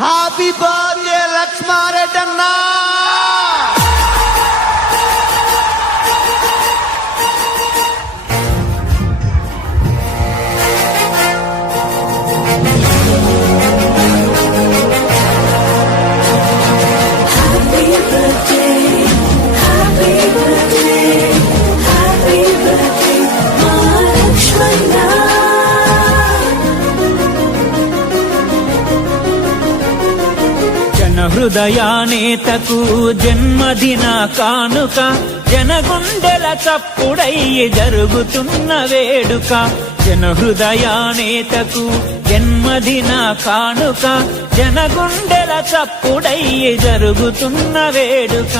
Happy birthday Lakshma Reddy అన్నా. హృదయానేతకు జన్మదిన కానుక, జనగుండెల చప్పుడయ్యి జరుగుతున్న వేడుక. జన హృదయానేతకు జన్మదిన కానుక, జనగుండెల చప్పుడయ్యి జరుగుతున్న వేడుక.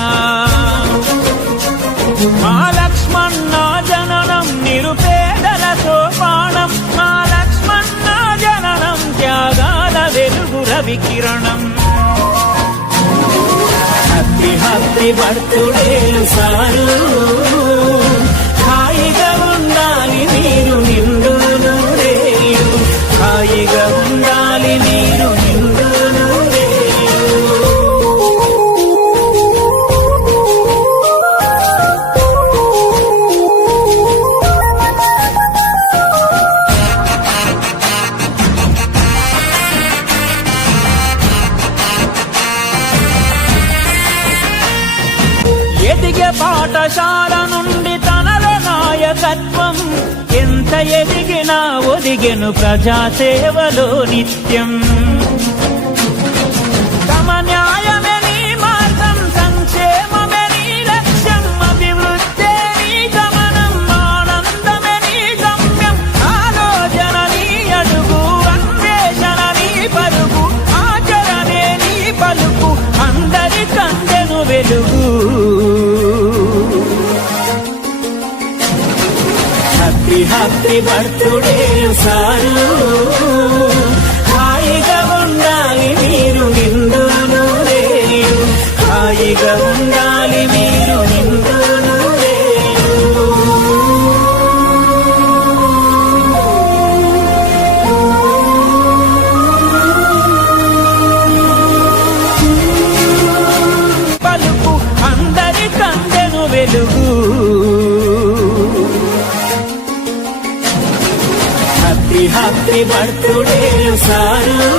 మా లక్ష్మణ జననం నిరుపేదల సోపానం, మా లక్ష్మణ జననం త్యాగాల వెలుగు రవికిరణం. హ్యాపీ బర్త్డే సారు, హాయిగా ఉండాలి మీరు నిండు నూరేళ్ళు, హాయిగా ఉండాలి మీరు నిండు నూరేళ్ళు. ఎదిగే పాఠశాల నుండి తనలో నాయకత్వం, ఎంత ఎదిగినా ఒదిగెను ప్రజాసేవలో నిత్యం. తమ న్యాయమే నీ మార్గం, సంక్షేమమే నీ లక్ష్యం, అభివృద్ధే నీ గమనం, ఆనందమే నీ గమ్యం. ఆలోచన నీ అడుగు, అన్వేషణ నీ పరుగు, ఆచరణే నీ పలుకు, అందరి కందెను వెలుగు. హ్యాపీ బర్త్డే సారు, హాయిగా ఉండాలి మీరు నిండు నూరేళ్ళు, హాయిగా ఉండాలి మీరు నిండు నూరేళ్ళు. పలుకు అందరి కందెను వెలుగు. Happy birthday sir.